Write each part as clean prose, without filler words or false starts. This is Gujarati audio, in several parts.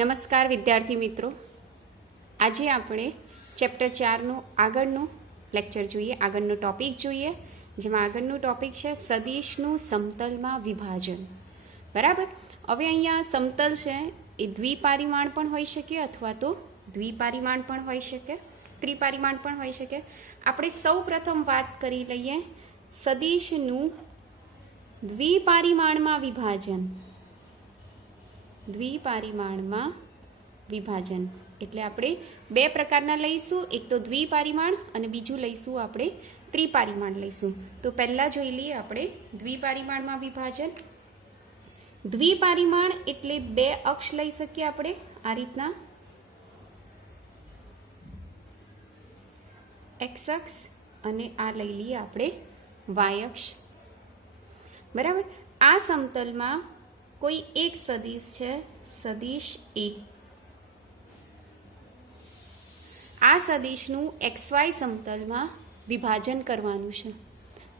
નમસ્કાર વિદ્યાર્થી મિત્રો, આજે આપણે ચેપ્ટર 4નું આગળનું લેક્ચર જોઈએ, આગળનો ટોપિક જોઈએ, જેમાં આગળનું ટોપિક છે સદિશનું સમતલમાં વિભાજન. બરાબર. હવે અહીંયા સમતલ છે એ દ્વિપરિમાણ પણ હોઈ શકે અથવા તો દ્વિપરિમાણ પણ હોઈ શકે, ત્રિપરિમાણ પણ હોઈ શકે. આપણે સૌ પ્રથમ વાત કરી લઈએ સદિશનું દ્વિપરિમાણમાં વિભાજન. દ્વિપરિમાણમાં વિભાજન એટલે આપણે બે પ્રકારના લઈશું, એક તો દ્વિપરિમાણ અને બીજું લઈશું આપણે ત્રિપરિમાણ લઈશું. તો પહેલા જોઈ લઈએ આપણે દ્વિપરિમાણમાં વિભાજન. દ્વિપરિમાણ એટલે બે અક્ષ લઈ શકીએ આપણે આ રીતના, એક્સ અક્ષ અને આ લઈ લઈએ આપણે વાય અક્ષ. બરાબર. આ સમતલમાં કોઈ એક સદિશ છે, સદિશ એ. આ સદિશનું XY સમતલમાં વિભાજન કરવાનું છે.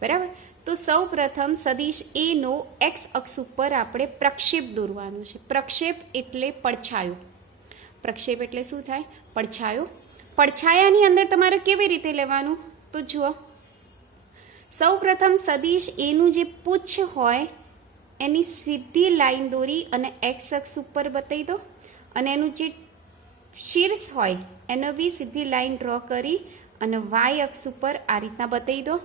બરાબર. તો સૌ પ્રથમ સદિશ એ નો એક્સ અક્ષ ઉપર આપણે પ્રક્ષેપ દોરવાનું છે. પ્રક્ષેપ એટલે પડછાયો. પ્રક્ષેપ એટલે શું થાય? પડછાયો. પડછાયાની અંદર તમારે કેવી રીતે લેવાનું? તો જુઓ, સૌ પ્રથમ સદિશ એનું જે પુચ્છ હોય એની સીધી લાઈન દોરી અને એક્સ અક્ષ ઉપર બતાવી દો, અને એનું જે શીર્ષ હોય એનો બી સીધી લાઈન ડ્રો કરી અને વાય અક્ષ ઉપર આ રીતના બતાવી દો.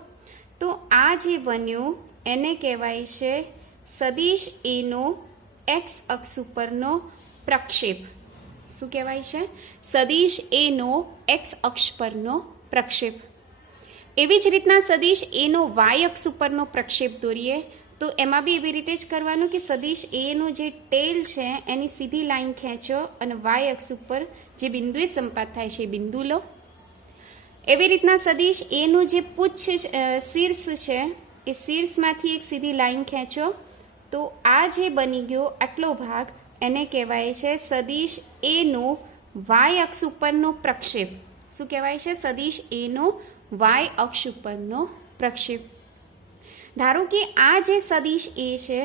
તો આ જે બન્યું એને કહેવાય છે સદિશ એનો એક્સ અક્ષ ઉપરનો પ્રક્ષેપ. શું કહેવાય છે? સદિશ એનો એક્સ અક્ષ પરનો પ્રક્ષેપ. એવી જ રીતના સદિશ એનો વાય અક્ષ ઉપરનો પ્રક્ષેપ દોરીએ તો એમાં બી એવી રીતે જ કરવાનું કે સદિશ એનો જે ટેલ છે એની સીધી લાઈન ખેંચો અને વાય અક્ષ ઉપર જે બિંદુએ સંપાત થાય છે એ બિંદુ લો. એવી રીતના સદિશ એનું જે પુચ્છ શીર્ષ છે એ શીર્ષમાંથી એક સીધી લાઈન ખેંચો તો આ જે બની ગયો આટલો ભાગ એને કહેવાય છે સદિશ એનો વાય અક્ષ ઉપરનો પ્રક્ષેપ. શું કહેવાય છે? સદિશ એનો વાય અક્ષ ઉપરનો પ્રક્ષેપ. ધારો કે આ જે સદિશ એ છે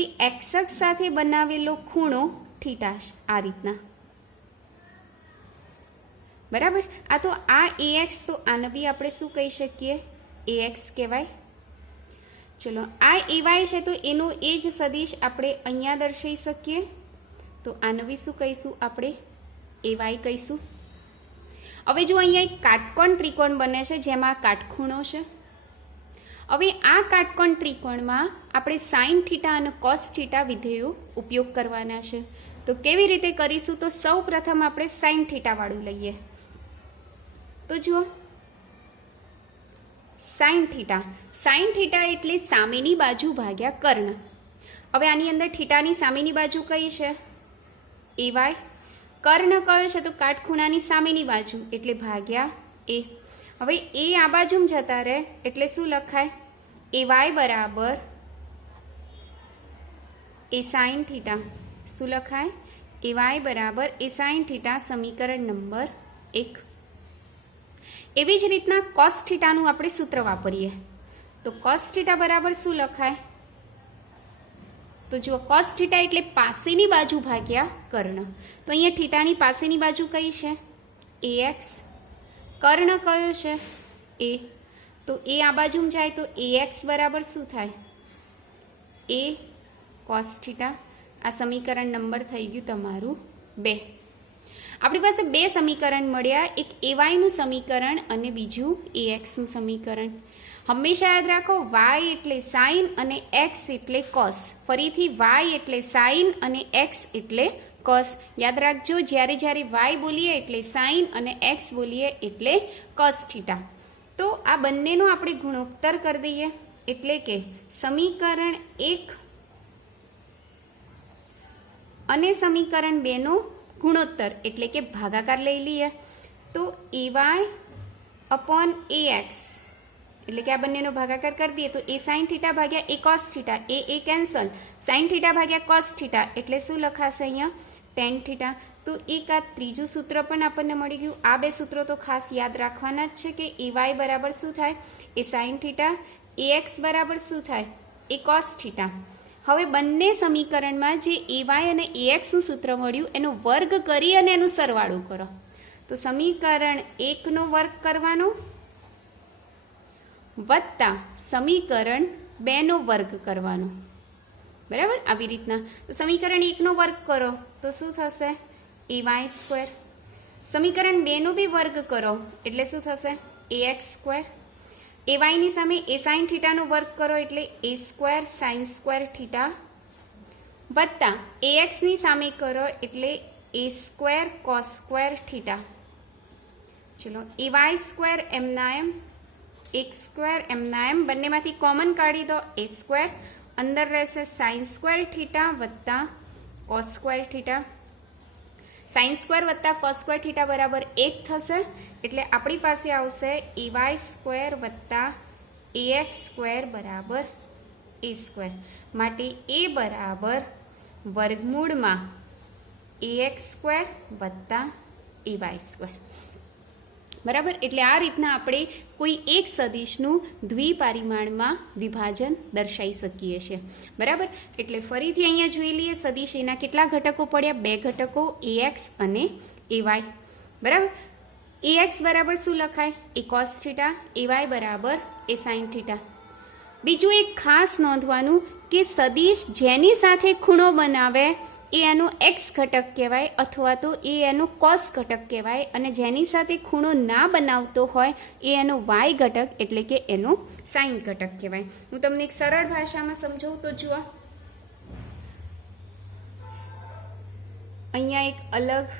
એ એક્સ અક્ષ સાથે બનાવેલો ખૂણો થીટા આ રીતના. બરાબર. આ તો આ એક્સ, તો આને બી આપણે શું કહી શકીએ? એક્સ કહેવાય. ચલો, આ એવાય છે તો એનો એ જ સદિશ આપણે અહીંયા દર્શાવી શકીએ. તો આને બી શું કહીશું? આપણે એવાય કહીશું. હવે જો અહીંયા એક કાટકોણ ત્રિકોણ બને છે જેમાં કાટખૂણો છે. હવે આ કાટકોણ ત્રિકોણમાં આપણે સાઇન થીટા અને કોસ થીટા વિધેયો ઉપયોગ કરવાના છે. તો કેવી રીતે કરીશું? તો સૌ પ્રથમ આપણે સાઇન થીટા વાળું લઈએ. તો જુઓ, સાઇન થીટા. સાઇન થીટા એટલે સામેની બાજુ ભાગ્યા કર્ણ. હવે આની અંદર થીટાની સામેની બાજુ કઈ છે? એવાય. કર્ણ કયો છે? તો કાટખૂણાની સામેની બાજુ એટલે ભાગ્યા એ. હવે એ આ બાજુમાં જતા રહે એટલે શું લખાય? એવાય બરાબર એ સાઇન થીટા. શું લખાય? એવાય બરાબર એ સાઇન થીટા, સમીકરણ નંબર 1. એવી જ રીતના કોસ થીટાનું આપણે સૂત્ર વાપરીએ. તો કોસ થીટા બરાબર શું લખાય? તો જુઓ, કોસ થીટા એટલે પાસેની બાજુ ભાગ્યા કર્ણ. તો અહીંયા થીટાની પાસેની બાજુ કઈ છે? એક્સ. કર્ણ કયો છે? એ. તો એ આ બાજુમાં જાય તો એક્સ બરાબર શું થાય? એ કોસ થીટા. આ સમીકરણ નંબર થઈ ગયું તમારું 2. આપણી પાસે બે સમીકરણ મળ્યા, એક એવાયનું સમીકરણ અને બીજું એક્સનું સમીકરણ. હંમેશા યાદ રાખો, વાય એટલે સાઇન અને એક્સ એટલે કોસ. ફરીથી વાય એટલે સાઇન અને એક્સ એટલે કોસ. યાદ રાખજો, જ્યારે જ્યારે વાય બોલીએ એટલે સાઇન અને એક્સ બોલીએ એટલે કોસ થીટા. તો આ બંનેનો આપણે ગુણોત્તર કરી દઈએ એટલે કે સમીકરણ 1 અને સમીકરણ 2 નો ગુણોત્તર એટલે કે ભાગાકાર લઈ લઈએ. તો એવાય અપોન એક્સ એટલે કે આ બંનેનો ભાગાકાર કરી દઈએ તો એ સાઇન થીટા ભાગ્યા એ કોસ થીટા, એ કેન્સલ. સાઇન થીટા ભાગ્યા કોસ થીટા એટલે શું લખાશે અહીંયા? Ten theta. તો એક આ ત્રીજું સૂત્ર પણ આપણને મળી ગયું. આ બે સૂત્રો તો ખાસ યાદ રાખવાના જ છે કે એવાય બરાબર શું થાય? એ સાઇન થીટા. એક્સ બરાબર શું થાય? એ કોસ થીટા. હવે બંને સમીકરણમાં જે એવાય અને એએક્સનું સૂત્ર મળ્યું એનો વર્ગ કરી અને એનું સરવાળો કરો. તો સમીકરણ 1નો વર્ગ કરવાનો વત્તા સમીકરણ 2નો વર્ગ કરવાનો. બરાબર, આવી રીતના. તો સમીકરણ 1નો વર્ગ કરો તો શું થશે? એવાય સ્ક્વેર. સમીકરણ 2નો બી વર્ગ કરો એટલે શું થશે? એએક્સ સ્ક્વેર. એવાયની સામે એ સાઇન થીટાનો વર્ગ કરો એટલે એ સ્ક્વેર સાઇન સ્ક્વેર થીટા વત્તા એએક્સની સામે કરો એટલે એ સ્ક્વેર કોસ સ્ક્વેર થીટા. ચલો, એવાય સ્ક્વેર એમના એમ, એક્સ સ્ક્વેર એમના એમ, બંનેમાંથી કોમન કાઢી દો. એ સ્ક્વેર અંદર રહેશે સાઇન સ્ક્વેર થીટા વત્તા cos square theta. Sine square વત્તા કોસ સ્ક્વેર થીટા બરાબર 1 થશે એટલે આપણી પાસે આવશે એવાય સ્ક્વેર વત્તા એએક્સ સ્ક્વેર બરાબર એ સ્ક્વેર. માટે એ બરાબર વર્ગમૂળમાં એએક્સ સ્ક્વેર વત્તા એવાય સ્ક્વેર. બરાબર, એટલે આ રીતના આપણે કોઈ એક સદિશનું દ્વિપરિમાણમાં વિભાજન દર્શાવી શકીએ છીએ. બરાબર, એટલે ફરીથી અહીંયા જોઈ લઈએ સદિશ. એના કેટલા ઘટકો પડ્યા? 2 ઘટકો, એએક્સ અને એવાય. બરાબર, એએક્સ બરાબર શું લખાય? એ કોસ થીટા, એવાય બરાબર એ સાઇન થીટા. બીજું એક ખાસ નોંધવાનું કે સદિશ જેની સાથે ખૂણો બનાવે એ એનો એક્સ ઘટક કહેવાય અથવા તો એ એનો કોસ ઘટક કહેવાય, અને જેની સાથે ખૂણો ના બનાવતો હોય એ એનો વાય ઘટક એટલે કે એનો સાઇન ઘટક કહેવાય. હું તમને એક સરળ ભાષામાં સમજાવું તો જુઓ, અહીંયા એક અલગ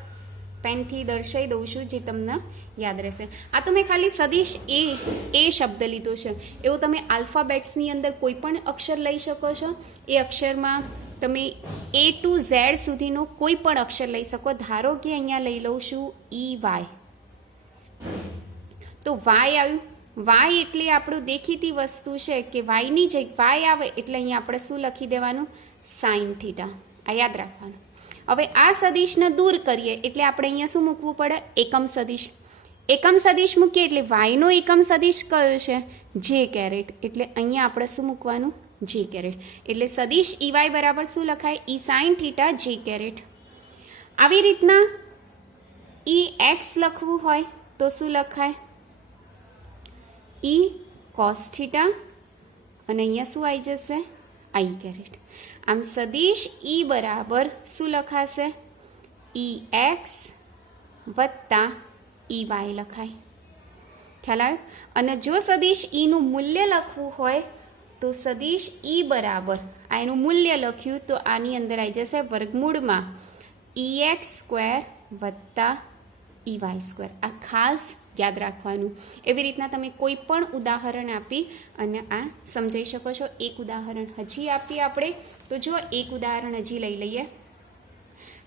પેનથી દર્શાવી દઉં છું જે તમને યાદ રહેશે. આ તો મેં ખાલી સદિશ એ શબ્દ લીધો છે. એવું તમે આલ્ફાબેટ્સની અંદર કોઈ પણ અક્ષર લઈ શકો છો. એ અક્ષરમાં તમે A to Z સુધીનો કોઈ પણ અક્ષર લઈ શકો. ધારો કે અહીંયા લઈ લઉં છું EY, તો વાય આવ્યું. વાય એટલે આપણું દેખીતી વસ્તુ છે કે વાયની જગ્યાએ વાય આવે એટલે અહીંયા આપણે શું લખી દેવાનું? Sine theta. આ યાદ રાખવાનું. હવે આ સદિશને દૂર કરીએ એટલે આપણે અહીંયા શું મૂકવું પડે? એકમ સદિશ. એકમ સદિશ મૂકીએ એટલે વાયનો એકમ સદિશ કયો છે? જે કેરેટ. એટલે અહીંયા આપણે શું મૂકવાનું? જે કેરેટ. એટલે સદિશ EY બરાબર શું લખાય? ઈ સાઇન થીટા જે કેરેટ. આવી રીતના ઈ એક્સ લખવું હોય તો શું લખાય? ઈ કોસ થીટા અને અહીંયા શું આવી જશે? આઈ કેરેટ. આમ સદિશ ઈ બરાબર શું લખાશે? ઈ એક્સ વત્તા ઈ વાય લખાય. ખ્યાલ આવ્યો? અને જો સદિશ ઈનું મૂલ્ય લખવું હોય તો સદિશ ઈ બરાબર આ એનું મૂલ્ય લખ્યું તો આની અંદર આવી જશે વર્ગમૂળમાં EX સ્ક્વેર વત્તા EY સ્ક્વેર. આ ખાસ યાદ રાખવાનું. એવી રીતના તમે કોઈ પણ ઉદાહરણ આપી અને આ સમજાઈ શકો છો. એક ઉદાહરણ હજી આપીએ આપણે તો જો એક ઉદાહરણ હજી લઈ લઈએ.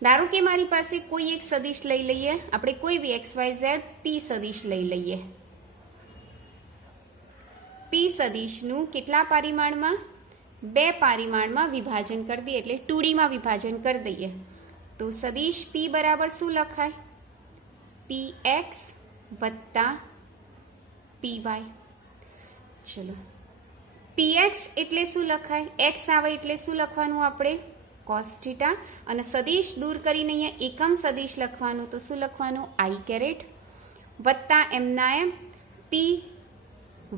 ધારો કે મારી પાસે કોઈ એક સદિશ લઈ લઈએ. આપણે કોઈ બી XYZ P સદિશ લઈ લઈએ. P સદિશનું કેટલા પરિમાણમાં? 2 પરિમાણમાં વિભાજન કરી દઈએ એટલે 2Dમાં વિભાજન કરી દઈએ તો સદિશ P બરાબર શું લખાય? PX વત્તા PY. ચલો, PX એટલે શું લખાય? X આવે એટલે શું લખવાનું આપણે? Cos theta. અને સદિશ દૂર કરીને અહીંયા એકમ સદિશ લખવાનું તો શું લખવાનું? આઈ કેરેટ વત્તા એમના એમ P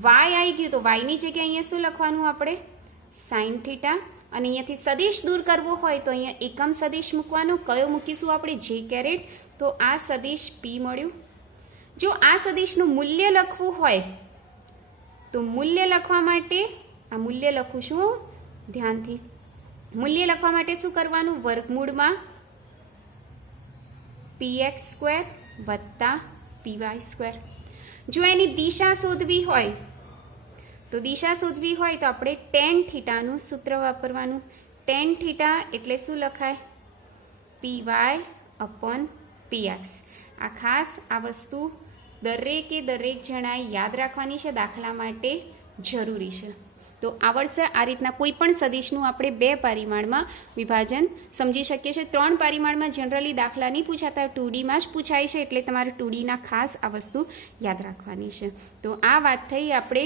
વાય આવી ગયું તો વાયની જગ્યાએ અહીંયા શું લખવાનું આપણે? Sine theta. અને અહીંયાથી સદિશ દૂર કરવો હોય તો અહીંયા એકમ સદિશ મૂકવાનો. કયો મૂકીશું આપણે? જે કેરેટ. તો આ સદિશ P મળ્યું. જો આ સદિશનું મૂલ્ય લખવું હોય તો મૂલ્ય લખવા માટે આ મૂલ્ય લખું છું ધ્યાનથી. મૂલ્ય લખવા માટે શું કરવાનું? વર્ગમૂળમાં PX સ્ક્વેર વત્તા PY સ્ક્વેર. જો એની દિશા શોધવી હોય તો આપણે ટેન થીટાનું સૂત્ર વાપરવાનું. ટેન થીટા એટલે શું લખાય? PY upon PX. આ ખાસ આ વસ્તુ દરેક જણાએ યાદ રાખવાની છે, દાખલા માટે જરૂરી છે. તો આવડશે આ રીતના કોઈ પણ સદિશનું આપણે 2 પરિમાણમાં વિભાજન સમજી શકીએ છીએ. 3 પરિમાણમાં જનરલી દાખલા નહીં પૂછાતા, 2Dમાં જ પૂછાય છે. એટલે તમારે 2Dના ખાસ આ વસ્તુ યાદ રાખવાની છે. તો આ વાત થઈ આપણે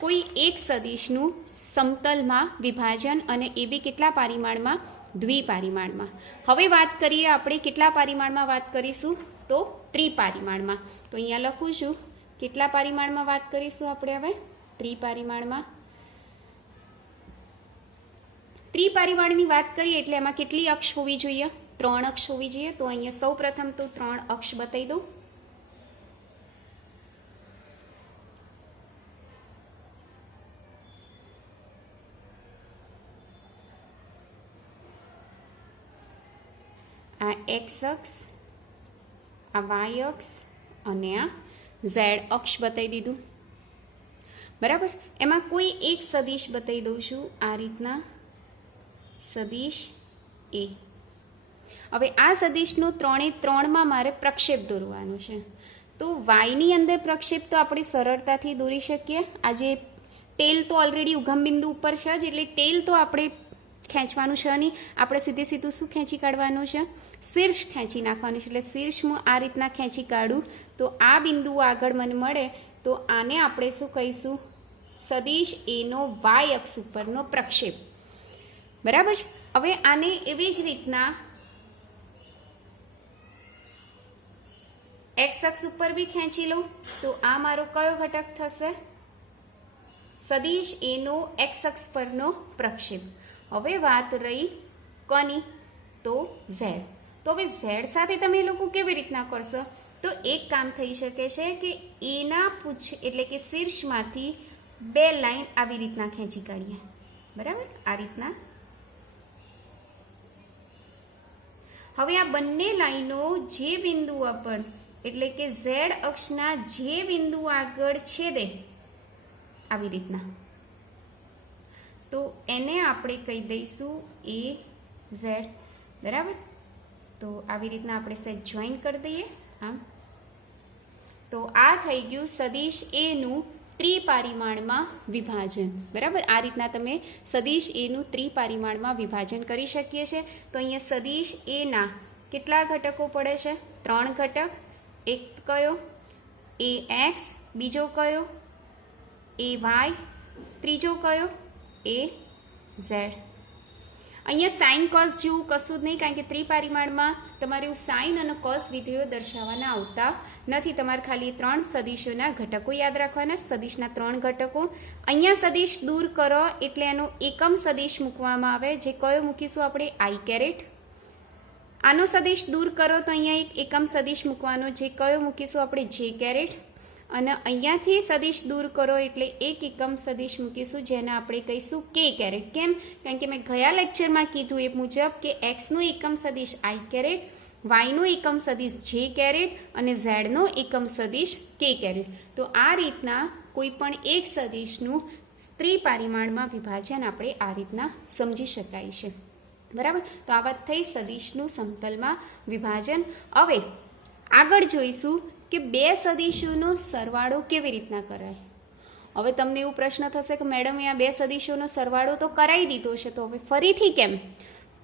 કોઈ એક સદિશનું સમતલમાં વિભાજન અને એ બી કેટલા પરિમાણમાં? દ્વિપરિમાણમાં. હવે વાત કરીએ આપણે કેટલા પરિમાણમાં વાત કરીશું? તો ત્રિપરિમાણમાં. તો અહીંયા લખું છું કેટલા પરિમાણમાં વાત કરીશું આપણે હવે? ત્રિપરિમાણમાં. ત્રિપરિમાણની વાત કરીએ એટલે એમાં કેટલી અક્ષ હોવી જોઈએ? 3 અક્ષ હોવી જોઈએ. તો અહીંયા સૌ પ્રથમ તો 3 અક્ષ બતાવી દઉં. આ એક્સ અક્ષ, આ વાય અક્ષ અને આ ઝેડ અક્ષ બતાવી દીધું. બરાબર. એમાં કોઈ એક સદિશ બતાવી દઉં છું આ રીતના, સદિશ એ. હવે આ સદિશનો 3 મારે પ્રક્ષેપ દોરવાનો છે. તો વાયની અંદર પ્રક્ષેપ તો આપણે સરળતાથી દોરી શકીએ. આજે ટેલ તો ઓલરેડી ઉગમ બિંદુ ઉપર છે જ, એટલે ટેલ તો આપણે ખેંચવાનું છે નહીં. આપણે સીધું શું ખેંચી કાઢવાનું છે? શીર્ષ ખેંચી નાખવાનું છે. એટલે શીર્ષ હું આ રીતના ખેંચી કાઢું તો આ બિંદુ આગળ મને મળે તો આને આપણે શું કહીશું? સદિશ એનો વાય અક્ષ ઉપરનો પ્રક્ષેપ. બરાબર. હવે આને એવી જ રીતના એક્સ અક્ષ ઉપર બી ખેંચી લઉં તો આ મારો કયો ઘટક થશે? સદિશ એનો એક્સ અક્ષ પરનો પ્રક્ષેપ. હવે વાત રહી કોની? તો ઝેડ. તો હવે ઝેડ સાથે તમે લોકો કેવી રીતના કરશો? તો એક કામ થઈ શકે છે કે એના પૂછ એટલે કે શીર્ષમાંથી 2 લાઈન આવી રીતના ખેંચી કાઢીએ. બરાબર. આ રીતના. હવે આ બંને લાઈનો જે બિંદુ પર એટલે કે ઝેડ અક્ષના જે બિંદુ આગળ છેદે આવી રીતના, તો એને આપણે કહી દઈશું એ ઝેડ. બરાબર. તો આવી રીતના આપણે સેટ જોઈન કરી દઈએ આમ. તો આ થઈ ગયું સદિશ એનું ત્રિપરિમાણમાં વિભાજન. બરાબર. આ રીતના તમે સદિશ એનું ત્રિપરિમાણમાં વિભાજન કરી શકીએ છીએ. તો અહીંયા સદિશ એના કેટલા ઘટકો પડે છે? 3 ઘટક. એક કયો? એ એક્સ. બીજો કયો? એ વાય. ત્રીજો કયો? એ ઝેડ. અહીંયા સાઇન કોસ જેવું કશું જ નહીં, કારણ કે ત્રિપરિમાણમાં તમારે સાઇન અને કોસ વિધેયો દર્શાવવાના આવતા નથી. તમારે ખાલી 3 સદિશોના ઘટકો યાદ રાખવાના. સદિશના 3 ઘટકો. અહીંયા સદિશ દૂર કરો એટલે એનો એકમ સદિશ મૂકવામાં આવે, જે કયો મૂકીશું આપણે? આઈ કેરેટ. આનો સદિશ દૂર કરો તો અહીંયા એક એકમ સદિશ મૂકવાનો, જે કયો મૂકીશું આપણે? જે કેરેટ. અને અહીંયાથી સદિશ દૂર કરો એટલે એક એકમ સદિશ મૂકીશું, જેને આપણે કહીશું કે કેરેટ. કેમ? કારણ કે મેં ગયા લેક્ચરમાં કીધું એ મુજબ કે એક્સનો એકમ સદિશ આઈ કેરેટ, વાયનો એકમ સદિશ જે કેરેટ અને ઝેડનો એકમ સદિશ કે કેરેટ. તો આ રીતના કોઈ પણ એક સદિશનું ત્રિપરિમાણમાં વિભાજન આપણે આ રીતના સમજી શકાય છે. બરાબર. તો આ વાત થઈ સદિશનું સમતલમાં વિભાજન. હવે આગળ જોઈશું કે 2 સદિશોનો સરવાળો કેવી રીતના કરાય. હવે તમને એવું પ્રશ્ન થશે કે મેડમ આ 2 સદિશોનો સરવાળો તો કરાવી દીધો છે, તો હવે ફરીથી કેમ?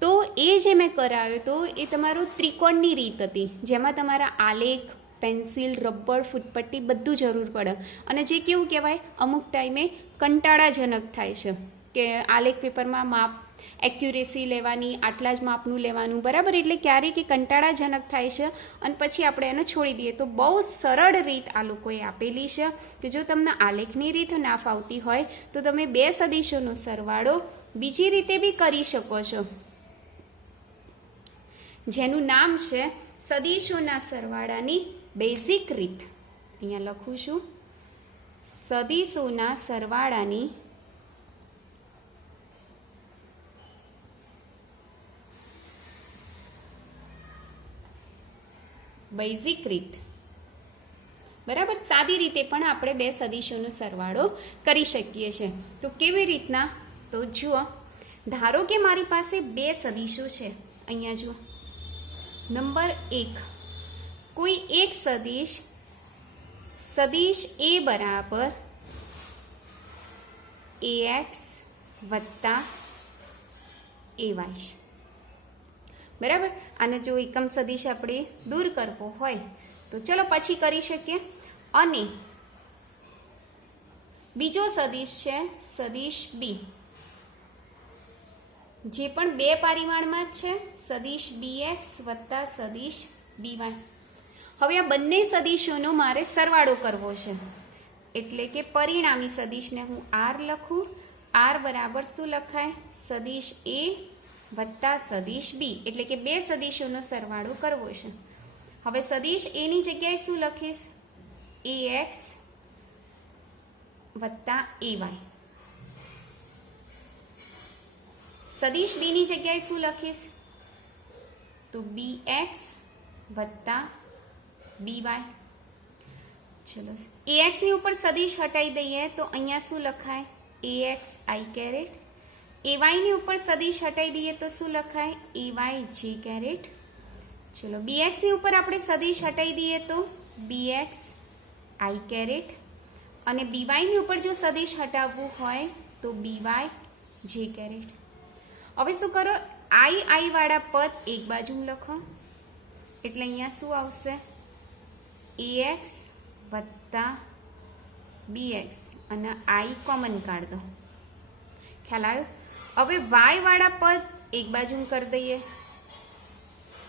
તો એ જે મેં કરાવ્યો તો એ તમારો ત્રિકોણની રીત હતી, જેમાં તમારા આલેખ, પેન્સિલ, રબર, ફૂટપટ્ટી બધું જરૂર પડે. અને જે કેવું કહેવાય, અમુક ટાઈમે કંટાળાજનક થાય છે કે આલેખ પેપરમાં માપ એક્યુરેસી લેવાની, આટલા જ માપનું લેવાનું. બરાબર. એટલે ક્યારેક એ કંટાળાજનક થાય છે અને પછી આપણે એને છોડી દઈએ. તો બહુ સરળ રીત આ લોકોએ આપેલી છે કે જો તમને આલેખની રીત ના ફાવતી હોય તો તમે 2 સદિશોનો સરવાળો બીજી રીતે બી કરી શકો છો, જેનું નામ છે સદિશોના સરવાળાની બેઝિક રીત. અહીંયા લખું છું, સદિશોના સરવાળાની બેઝિક રીત. બરાબર. સાદી રીતે પણ આપણે 2 સદિશોનો સરવાળો કરી શકીએ છીએ. તો કેવી રીતના? તો જુઓ, ધારો કે મારી પાસે 2 સદિશો છે. અહીંયા જુઓ, નંબર 1, કોઈ એક સદિશ એ બરાબર ax વત્તા ay. બરાબર. આને જો એકમ સદિશ આપણે દૂર કરવો હોય તો ચલો પછી કરી શકીએ. અને બીજો સદિશ છે સદિશ બી, જે પણ બે પરિમાણમાં જ છે, સદિશ bx વત્તા સદિશ by. હવે આ બંને સદિશોનો મારે સરવાળો કરવો છે, એટલે કે પરિણામી સદિશને હું r લખું. r બરાબર શું લખાય? સદિશ a વત્તા સદિશ b, એટલે કે બે સદિશોનો સરવાળો કરવો છે. હવે સદિશ a ની જગ્યાએ શું લખીશ? ax વત્તા ay. સદિશ b ની જગ્યાએ શું લખીશ? તો bx વત્તા by. ચલો ax ની ઉપર સદિશ હટાવી દઈએ તો અહીંયા શું લખાય? ax i caret. ay ની ઉપર સદિશ હટાવી દઈએ તો શું લખાય? ay j caret. ચલો bx ની ઉપર આપણે સદિશ હટાવી દઈએ તો bx i કેરેટ, અને by ની ઉપર જો સદિશ હટાવવું હોય તો by j કેરેટ. હવે શું કરો? i વાળા પદ એક બાજુ લખો, એટલે અહીંયા શું આવશે? ax વત્તા bx, અને i કોમન કાઢ દો. ખ્યાલ આવ્યો? હવે y વાળા પદ એક બાજુ કરી દઈએ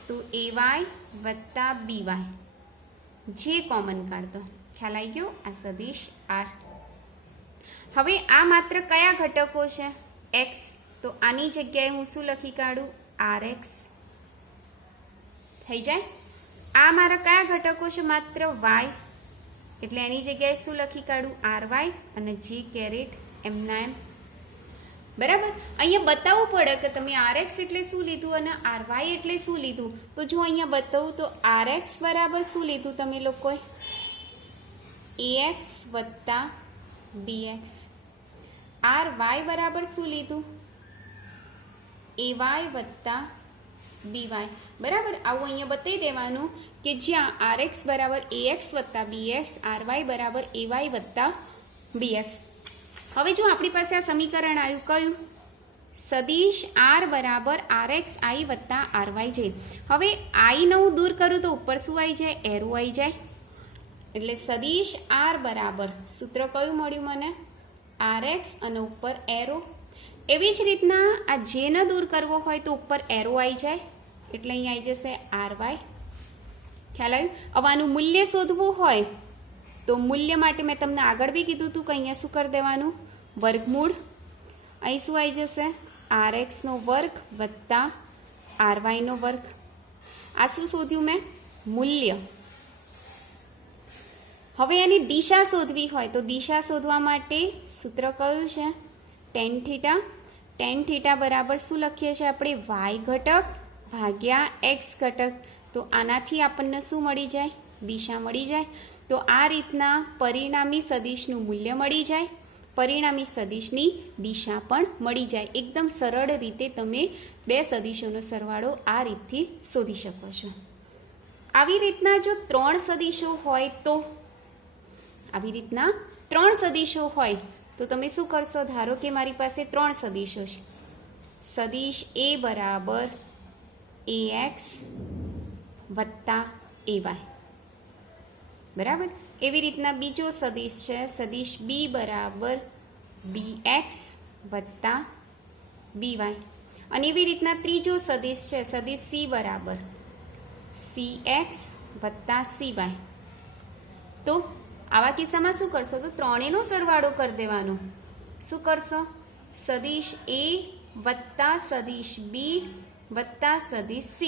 તો ay વત્તા by, જે કોમન કાઢ દો. ખ્યાલ આવી ગયો? આ સદિશ r. હવે આ માત્ર કયા ઘટકો છે? x, તો આની જગ્યાએ હું શું લખી કાઢું? rx થઈ જાય. આ મારા કયા ઘટકો છે? માત્ર y, એટલે એની જગ્યાએ શું લખી કાઢું? ry, અને j કેરેટ એમના એમ. બરાબર. અહીંયા બતાવવું પડે કે તમે rx એટલે શું લીધું અને ry એટલે શું લીધું. તો જો અહીંયા બતાવું તો rx બરાબર શું લીધું તમે લોકોએ? ax વત્તા bx. ry બરાબર શું લીધું? ay વત્તા by. બરાબર. આવું અહીંયા બતાવી દેવાનું કે જ્યાં rx બરાબર ax વત્તા bx, ry બરાબર ay વત્તા bx. હવે જો આપણી પાસે આ સમીકરણ આવ્યું કયું? સદિશ r બરાબર rx i વત્તા ry j. હવે i નવું દૂર કરું તો ઉપર શું આવી જાય? એરો આવી જાય. એટલે સદિશ r બરાબર સૂત્ર કયું મળ્યું મને? rx અને ઉપર એરો. એવી જ રીતના આ j ને દૂર કરવો હોય તો ઉપર એરો આવી જાય, એટલે અહીંયા આવી જશે ry. ખ્યાલ આવ્યું? હવે આનું મૂલ્ય શોધવું હોય તો મૂલ્ય માટે મેં તમને આગળ બી કીધું હતું કે અહીંયા શું કરી દેવાનું? વર્ગમૂળ. અહીં શું આવી જશે? rx નો વર્ગ વત્તા ry નો વર્ગ. આ શું શોધ્યું મેં? મૂલ્ય. હવે એની દિશા શોધવી હોય તો દિશા શોધવા માટે સૂત્ર કયું છે? tan theta. tan થીટા બરાબર શું લખીએ છીએ આપણે? y ઘટક ભાગ્યા x ઘટક. તો આનાથી આપણને શું મળી જાય? દિશા મળી જાય. તો આ રીતના પરિણામી સદિશનું મૂલ્ય મળી જાય, પરિણામી સદિશની દિશા પણ મળી જાય. એકદમ સરળ રીતે તમે બે સદિશોનો સરવાળો આ રીતથી શોધી શકો છો. આવી રીતના જો ત્રણ સદિશો હોય તો, આવી રીતના ત્રણ સદિશો હોય તો તમે શું કરશો? ધારો કે મારી પાસે ત્રણ સદિશો છે. સદિશ a બરાબર ax વત્તા ay. બરાબર. એવી રીતના બીજો સદિશ છે સદિશ b બરાબર bx વત્તા by. અને એવી રીતના ત્રીજો સદિશ છે સદિશ c બરાબર cx વત્તા cy. તો આવા કિસ્સામાં શું કરશો? તો ત્રણેયનો સરવાળો કરી દેવાનો. શું કરશો? સદિશ a વત્તા સદિશ b વત્તા સદિશ c.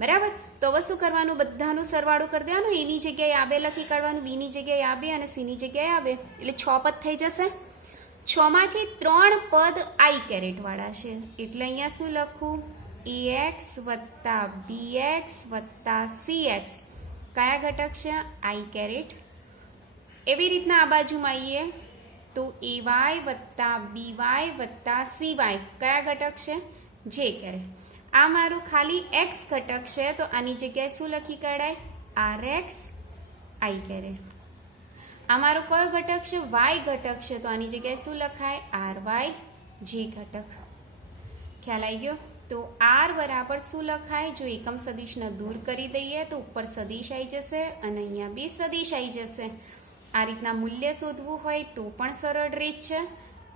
બરાબર. તો હવે શું કરવાનું? બધાનો સરવાળો કરી દેવાનો. એની જગ્યાએ આ બે લખી કાઢવાનું, બીની જગ્યાએ આ બે અને સીની જગ્યાએ આ બે, એટલે 6 પદ થઈ જશે. 6 માંથી 3 પદ i કેરેટ વાળા છે, એટલે અહીંયા શું લખું? ax વત્તા bx વત્તા cx. કયા ઘટક છે? i caret. એવી રીતના આ બાજુમાં આવીએ તો ay વત્તા by વત્તા cy. કયા ઘટક છે? j caret. આ મારું ખાલી x ઘટક છે, તો આની જગ્યાએ શું લખી કાઢાય? rx i caret. આ મારો કયો ઘટક છે? y ઘટક છે, તો આની જગ્યાએ શું લખાય? ry j ઘટક. ખ્યાલ આવી ગયો? તો r બરાબર શું લખાય? જો એકમ સદિશને દૂર કરી દઈએ તો ઉપર સદિશ આવી જશે અને અહીંયા બે સદિશ આવી જશે. આ રીતના મૂલ્ય શોધવું હોય તો પણ સરળ રીત છે.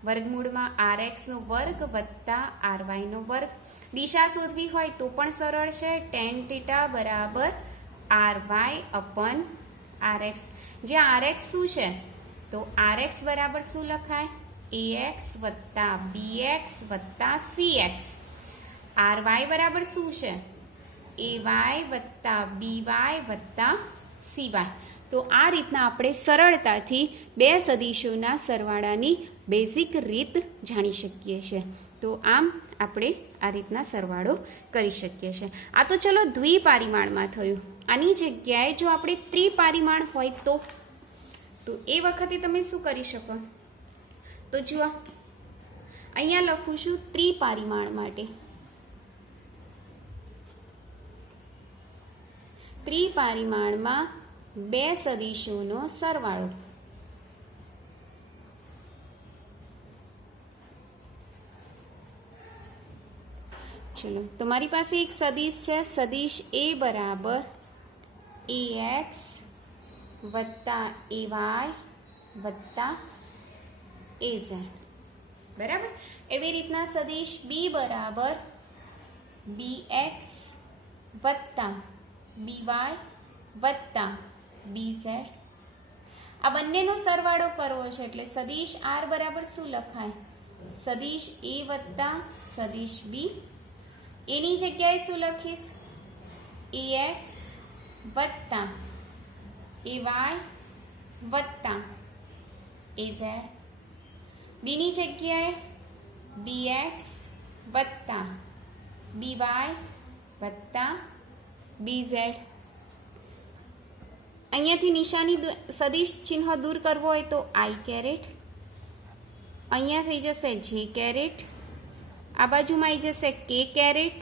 વર્ગમૂળમાં rx નો વર્ગ વત્તા ry નો વર્ગ. દિશા શોધવી હોય તો પણ સરળ છે. tan θ બરાબર ry અપન rx. જ્યાં rx શું છે તો rx બરાબર શું લખાય ax વત્તા bx વત્તા cx. ry બરાબર શું છે ay વત્તા by વત્તા cy. તો આ રીતના આપણે સરળતાથી બે સદિશોના સરવાળાની બેઝિક રીત જાણી શકીએ છીએ. તો આમ આપણે આ રીતના સરવાળો કરી શકીએ છીએ. આ તો ચલો દ્વિપારિમાણમાં થયું. આની જગ્યાએ જો આપણે ત્રિપારિમાણ હોય તો એ વખતે તમે શું કરી શકો? તો જુઓ અહીંયા લખું છું ત્રિપારિમાણ માટે. ત્રિપારિમાણમાં બે સદિશોનો સરવાળો. ચલો તમારી પાસે એક સદિશ છે. સદિશ a બરાબર ax વત્તા ay વત્તા az. બરાબર. એવી રીતના સદિશ b બરાબર bx વત્તા by વત્તા bz. આ બંનેનો સરવાળો કરવો છે એટલે સદિશ r બરાબર શું લખાય? સદિશ a વત્તા સદિશ b. એની જગ્યાએ શું લખીશ? ax વત્તા ay વત્તા az. બીની જગ્યાએ bx વત્તા by વત્તા bz. અહીંયાથી નિશાની સદિશ ચિહ્ન દૂર કરવો હોય તો i કેરેટ. અહીંયા થઈ જશે j કેરેટ. આ બાજુમાં આવી જશે k કેરેટ.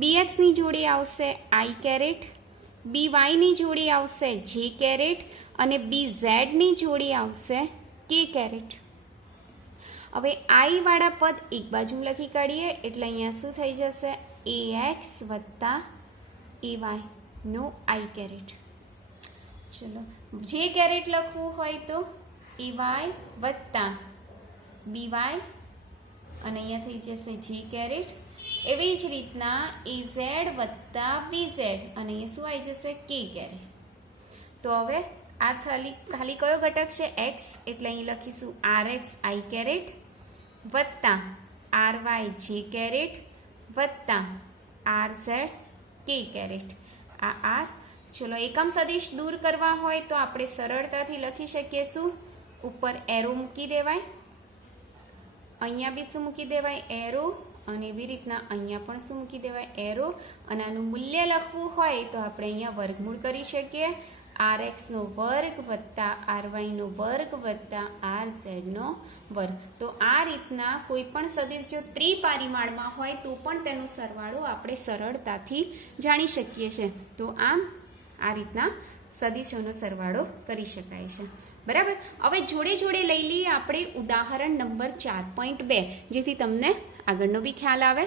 bx ની જોડે આવશે i કેરેટ. by ની જોડે આવશે j કેરેટ અને bz ની જોડે આવશે k કેરેટ. હવે i વાળા પદ એક બાજુ લખી કાઢીએ એટલે અહીંયા શું થઈ જશે? ax વત્તા ay નો i કેરેટ. ચલો j કેરેટ લખવું હોય તો ay વત્તા by અને અહીંયા થઈ જશે j કેરેટ. એવી જ રીતના az વત્તા bz અને અહીંયા શું આવી જશે? k caret. તો હવે આ ખાલી કયો ઘટક છે? x એટલે અહીં લખીશું rx i કેરેટ વત્તા ry j કેરેટ વત્તા rz k કેરેટ. આ r. ચલો એકમ સદિશ દૂર કરવા હોય તો આપણે સરળતાથી લખી શકીએ શું? ઉપર એરો મૂકી દેવાય. અહીંયા બી શું મૂકી દેવાય? એરો. અને એવી રીતના અહીંયા પણ શું મૂકી દેવાય? એરો. અને આનું મૂલ્ય લખવું હોય તો આપણે અહીંયા વર્ગમૂળ કરી શકીએ. rx નો વર્ગ વત્તા ry નો વર્ગ વત્તા rz નો વર્ગ. તો આ રીતના કોઈ પણ સદિશ જો ત્રિપારિમાણમાં હોય તો પણ તેનો સરવાળો આપણે સરળતાથી જાણી શકીએ છીએ. તો આમ આ રીતના સદિશોનો સરવાળો કરી શકાય છે. બરાબર. હવે જોડે જોડે લઈ લઈએ આપણે ઉદાહરણ નંબર 4.2 જેથી તમને આગળનો બી ખ્યાલ આવે.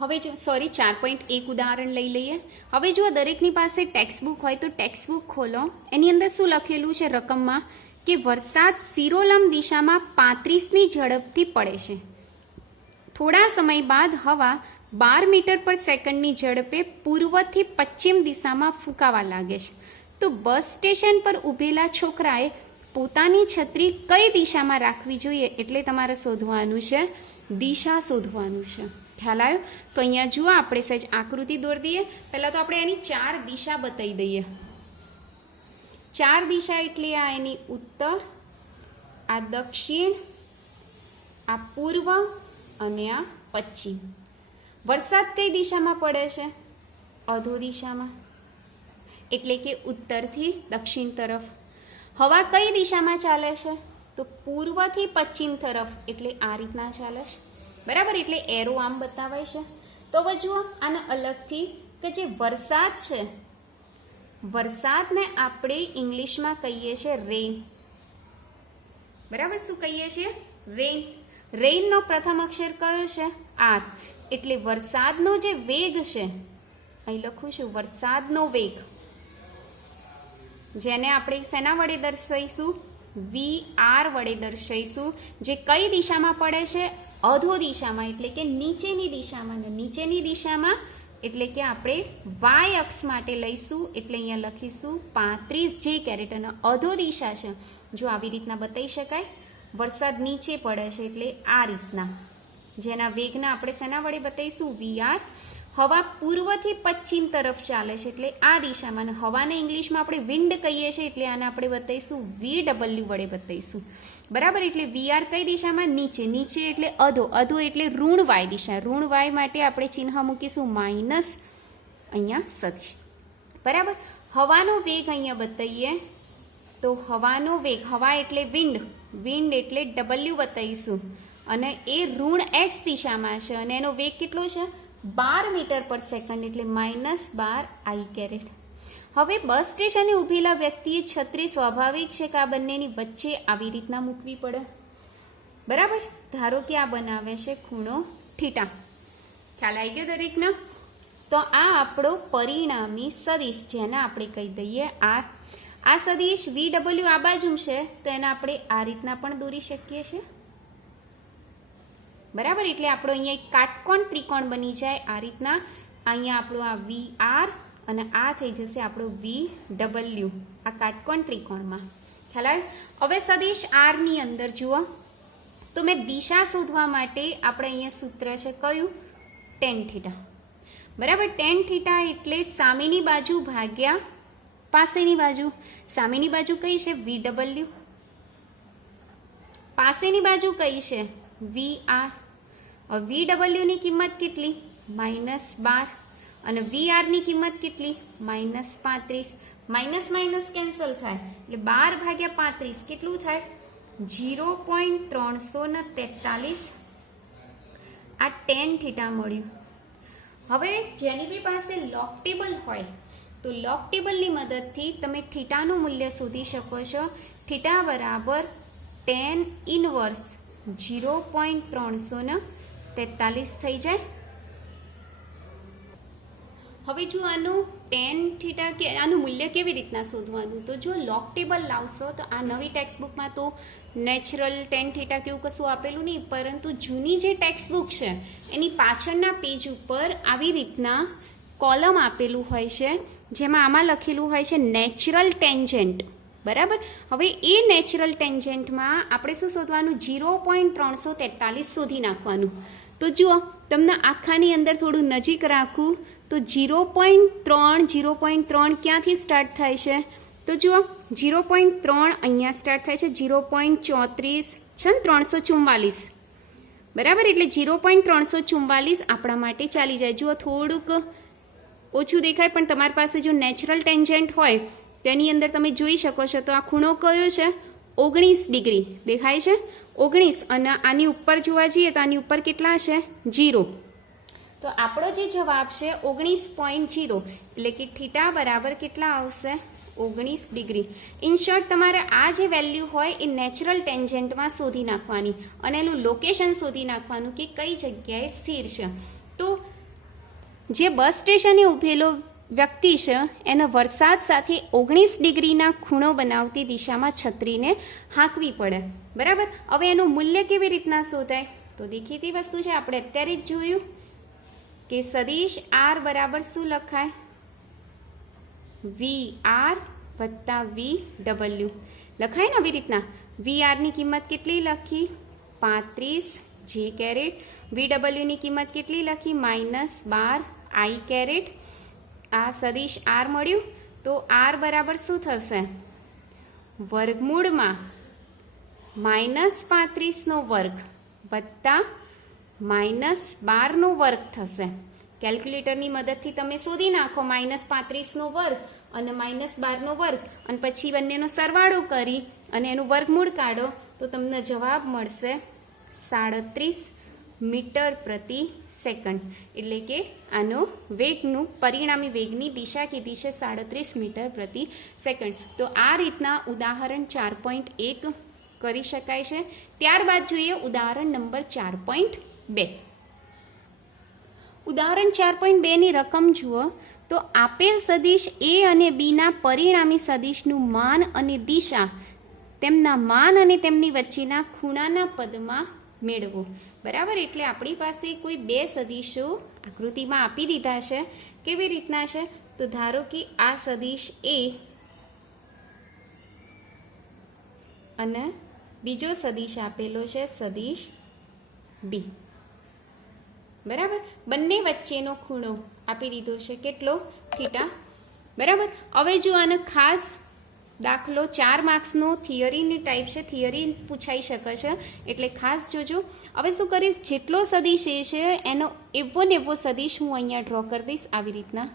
હવે જો 4.1 ઉદાહરણ લઈ લઈએ. હવે જો દરેકની પાસે ટેક્સ્ટ બુક હોય તો ટેક્સ્ટ બુક ખોલો. એની અંદર શું લખેલું છે રકમમાં કે વરસાદ શિરોલંબ દિશામાં 35ની ઝડપથી પડે છે. થોડા સમય બાદ હવા 12 મીટર પર સેકન્ડની ઝડપે પૂર્વથી પશ્ચિમ દિશામાં ફૂંકાવા લાગે છે. તો બસ સ્ટેશન પર ઊભેલા છોકરાએ પોતાની છત્રી કઈ દિશામાં રાખવી જોઈએ? એટલે તમારે શોધવાનું છે, દિશા શોધવાનું છે. ખ્યાલ આવ્યો? તો અહીંયા જુઓ આપણે સહેજ આકૃતિ દોરી દઈએ. પહેલાં તો આપણે એની 4 દિશા બતાવી દઈએ. 4 દિશા એટલે આ એની ઉત્તર, આ દક્ષિણ, આ પૂર્વ અને આ પશ્ચિમ. વરસાદ કઈ દિશામાં પડે છે? અધો દિશામાં, એટલે કે ઉત્તરથી દક્ષિણ તરફ. હવા કઈ દિશામાં ચાલે છે? તો પૂર્વથી પશ્ચિમ તરફ, એટલે આ રીતના ચાલે છે. બરાબર. એટલે એરો આમ બતાવાય છે. તો હવે જુઓ આને અલગથી કે જે વરસાદ છે, વરસાદને આપણે ઇંગ્લિશમાં કહીએ છીએ રેઇન. બરાબર. શું કહીએ છીએ? રેઇન. રેઇનનો પ્રથમ અક્ષર કયો છે? આર. એટલે વરસાદનો જે વેગ છે, અહીં લખું છું વરસાદનો વેગ. જેને આપણે શેના વડે દર્શાવીશું? VR વડે દર્શાવીશું, જે કઈ દિશામાં પડે છે? અધો દિશામાં, એટલે કે નીચેની દિશામાં. નીચેની દિશામાં એટલે કે આપણે y અક્ષ માટે લઈશું, એટલે અહીંયા લખીશું 35 જે કેરેટ. અને અધો દિશા છે, જો આવી રીતના બતાવી શકાય, વરસાદ નીચે પડે છે એટલે આ રીતના, જેના વેગના આપણે શેના વડે બતાવીશું? VR. હવા પૂર્વથી પશ્ચિમ તરફ ચાલે છે એટલે આ દિશામાં, અને હવાને ઇંગ્લિશમાં આપણે વિન્ડ કહીએ છીએ, એટલે આને આપણે બતાવીશું VW વડે બતાવીશું. બરાબર, એટલે VR કઈ દિશામાં? નીચે. નીચે એટલે અધો. અધો એટલે ઋણ y દિશા. ઋણ y માટે આપણે ચિહ્ન મૂકીશું માઇનસ, અહીંયા સદિશ. બરાબર, હવાનો વેગ અહીંયા બતાવીએ તો હવાનો વેગ, હવા એટલે વિન્ડ, વિન્ડ એટલે W બતાવીશું, અને એ ઋણ x દિશામાં છે, અને એનો વેગ કેટલો છે? 12 મીટર પર સેકન્ડ, એટલે -12 I કેરેટ. હવે બસ સ્ટેશને ઊભેલા વ્યક્તિએ છત્રી સ્વાભાવિક છે કે આ બંનેની વચ્ચે આવી રીતના મૂકવી પડે. બરાબર, ધારો કે આ બનાવે છે ખૂણો થીટા. ખ્યાલ આવી ગયો દરેકને? તો આ આપણો પરિણામી સદિશ, જેને આપણે કહી દઈએ R. આ સદિશ VW આ બાજુ છે, તો એને આપણે આ રીતના પણ દોરી શકીએ છીએ. બરાબર, એટલે આપણો અહીંયા એક કાટકોણ ત્રિકોણ બની જાય આ રીતના. અહીંયા આપણું આ VR અને આ થઈ જશે આપણો VW, આ કાટકોણ ત્રિકોણમાં. ખ્યાલ આવે? હવે સદિશ R ની અંદર જુઓ તો મેં દિશા શોધવા માટે આપણે અહીંયા સૂત્ર છે કયું? tan theta. બરાબર, tan થીટા એટલે સામેની બાજુ ભાગ્યા પાસેની બાજુ. સામેની બાજુ કઈ છે? VW. પાસેની બાજુ કઈ છે? VR. VW ની કિંમત કેટલી? -12. અને VR ની કિંમત કેટલી? -35. માઇનસ માઇનસ કેન્સલ થાય એટલે 12 ભાગ્યા 35 કેટલું થાય? 0.343. આ tan થીટા મળ્યું. હવે જેની બી પાસે લોગ ટેબલ હોય તો લોગ ટેબલની મદદથી તમે થીટાનું મૂલ્ય શોધી શકો છો. થીટા બરાબર tan ઇનવર્સ 0.343 થઈ જાય. હવે જો આનું tan થીટા કે આનું મૂલ્ય કેવી રીતના શોધવાનું? તો જો લોગ ટેબલ લાવશો તો આ નવી ટેક્સ્ટબુકમાં તો નેચરલ tan થીટા કેવું કશું આપેલું નહીં, પરંતુ જૂની જે ટેક્સ્ટબુક છે એની પાછળના પેજ ઉપર આવી રીતના કોલમ આપેલું હોય છે, જેમાં આમાં લખેલું હોય છે નેચરલ ટેન્જન્ટ. બરાબર, હવે એ નેચરલ ટેન્જન્ટમાં આપણે શું શોધવાનું? 0.343 શોધી નાખવાનું. તો જુઓ, તમને આખાની અંદર થોડું નજીક રાખું તો 0.3 ક્યાંથી સ્ટાર્ટ થાય છે? તો જુઓ 0.3 અહીંયા સ્ટાર્ટ થાય છે, 0.34 છે ને 344. બરાબર, એટલે 0.344 આપણા માટે ચાલી જાય. જુઓ થોડુંક ઓછું દેખાય, પણ તમારી પાસે જો નેચરલ ટેન્જન્ટ હોય તેની અંદર તમે જોઈ શકો છો. તો આ ખૂણો કયો છે? 19 ડિગ્રી દેખાય છે, 19. અને આની ઉપર જોવા જઈએ તો આની ઉપર કેટલા છે? 0. તો આપણો જે જવાબ છે 19.0, એટલે કે થીટા બરાબર કેટલા આવશે? 19 ડિગ્રી. ઇન શોર્ટ, તમારે આ જે વેલ્યુ હોય એ નેચરલ ટેન્જન્ટમાં શોધી નાખવાની અને એનું લોકેશન શોધી નાખવાનું કે કઈ જગ્યાએ સ્થિર છે. તો જે બસ સ્ટેશને ઊભેલો વ્યક્તિ છે એને વરસાદ સાથે 19 ડિગ્રીના ખૂણો બનાવતી દિશામાં છત્રીને હાંકવી પડે. બરાબર, હવે એનું મૂલ્ય કેવી રીતના શોધાય? તો દેખીતી વસ્તુ છે, આપણે અત્યારે જ જોયું કે સદિશ R બરાબર શું લખાય? VR વત્તા VW લખાય ને આવી રીતના. VR ની કિંમત કેટલી લખી? 35 જે કેરેટ. VW ની કિંમત કેટલી લખી? -12 I કેરેટ. આ સદિશ R મળ્યું. તો R બરાબર શું થશે? વર્ગમૂળમાં -35 નો વર્ગ વત્તા -12 નો વર્ગ થશે. કેલ્ક્યુલેટરની મદદથી તમે શોધી નાખો -35 નો વર્ગ અને -12 નો વર્ગ, અને પછી બંનેનો સરવાળો કરી અને એનું વર્ગમૂળ કાઢો તો તમને જવાબ મળશે 37 મીટર પ્રતિ સેકન્ડ. એટલે કે આનો વેગનું પરિણામી વેગની દિશા કીધી છે 37 મીટર પ્રતિ સેકન્ડ. તો આ રીતના ઉદાહરણ 4.1 કરી શકાય છે. ત્યારબાદ જોઈએ ઉદાહરણ નંબર 4.2. ઉદાહરણ 4.2 ની રકમ જુઓ તો આપેલ સદિશ એ અને બીના પરિણામી સદિશનું માન અને દિશા તેમના માન અને તેમની વચ્ચેના ખૂણાના પદમાં મેળવો. બરાબર, એટલે આપણી પાસે કોઈ બે સદિશો આકૃતિમાં આપી દીધા છે. કેવી રીતના છે? તો ધારો કે આ સદિશ એ અને બીજો સદિશ આપેલો છે સદિશ બી. બરાબર, બંને વચ્ચેનો ખૂણો આપી દીધો છે કેટલો? થીટા. બરાબર, હવે જો આનો ખાસ દાખલો 4 માર્ક્સનો થિયરીની ટાઈપ છે, થિયરી પૂછાઈ શકે છે, એટલે ખાસ જોજો. હવે શું કરીશ, જેટલો સદિશ એ છે એનો એવો ને એવો સદિશ હું અહીંયા ડ્રો કરી દઈશ આવી રીતના.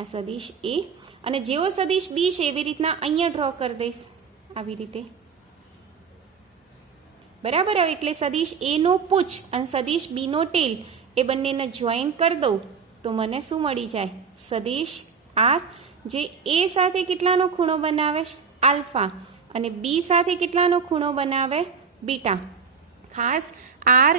આ સદિશ એ અને જેવો સદિશ બી છે એવી રીતના અહીંયા ડ્રો કરી દઈશ આવી રીતે. બરાબર, એટલે સદિશ એ નો પૂછ અને સદિશ બી નો ટેલ એ બંનેને જોઈન કરી દઉં તો મને શું મળી જાય? સદિશ આર, જે એ સાથે કેટલાનો ખૂણો બનાવે? આલ્ફા, અને બી સાથે કેટલાનો ખૂણો બનાવે? બીટા. ખાસ આર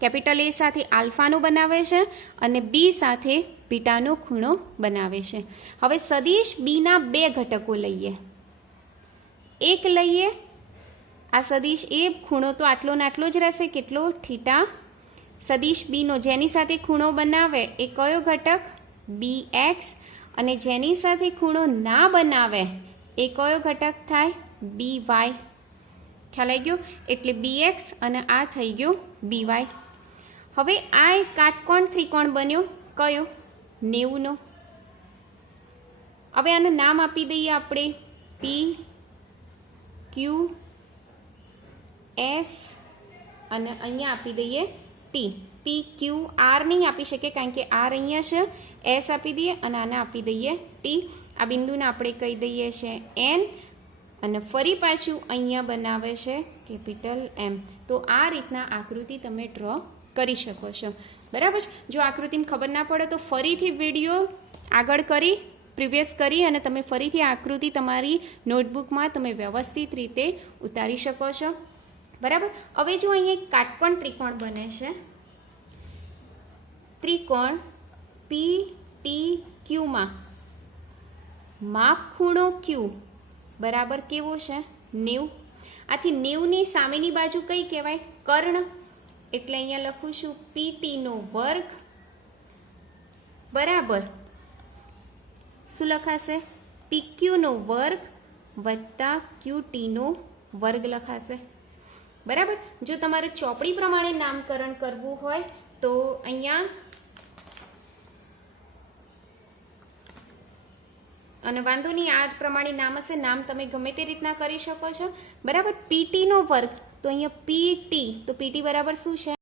કેપિટલ એ સાથે આલ્ફાનો બનાવે છે અને બી સાથે બીટાનો ખૂણો બનાવે છે. હવે સદિશ બીના બે ઘટકો લઈએ. એક લઈએ આ સદિશ એ, ખૂણો તો આટલો ને આટલો જ રહેશે, કેટલો? થીટા. સદિશ બીનો જેની સાથે ખૂણો બનાવે એ કયો ઘટક? બી એક્સ, અને જેની સાથે ખૂણો ના બનાવે એ કયો ઘટક થાય? B Y. ખ્યાલ આવી ગયો? એટલે બી એક્સ અને આ થઈ ગયો બી વાય. હવે આ એક કાટકોણ ત્રિકોણ બન્યો, કયો? 90 નો. હવે આને નામ આપી દઈએ આપણે પી ક્યુ એસ અને અહીંયા આપી દઈએ ટી. પી ક્યુ આર નહીં આપી શકીએ કારણ કે આર અહીંયા છે, એસ આપી દઈએ અને આને આપી દઈએ ટી. આ બિંદુને આપણે કહી દઈએ છે એન અને ફરી પાછું અહીંયા બનાવે છે કેપિટલ એમ. તો આ રીતના આકૃતિ તમે ડ્રો કરી શકો છો. બરાબર, જો આકૃતિમાં ખબર ના પડે તો ફરીથી વિડીયો આગળ કરી પ્રિવિયસ કરી અને તમે ફરીથી આકૃતિ તમારી નોટબુકમાં તમે વ્યવસ્થિત રીતે ઉતારી શકો છો. બરાબર, હવે જો અહીંયા એક કાટકોણ ત્રિકોણ બને છે, ત્રિકોણ પી ટી ક્યુમાં માપ ખૂણો ક્યુ બરાબર કેવો છે? 90. આથી 90 ની સામેની બાજુ કઈ કહેવાય? કર્ણ. એટલે અહીંયા લખું છું પીટી નો વર્ગ બરાબર શું લખાશે? પીક્યુ નો વર્ગ વત્તા ક્યુટી નો વર્ગ લખાશે. બરાબર, જો તમારે ચોપડી પ્રમાણે નામકરણ કરવું હોય તો અહીંયા અને વાંધો નહીં, આ પ્રમાણે નામ હશે, નામ તમે ગમે તે રીતના કરી શકો છો. બરાબર, પીટી નો વર્ગ તો અહીંયા પીટી, તો પીટી બરાબર શું છે?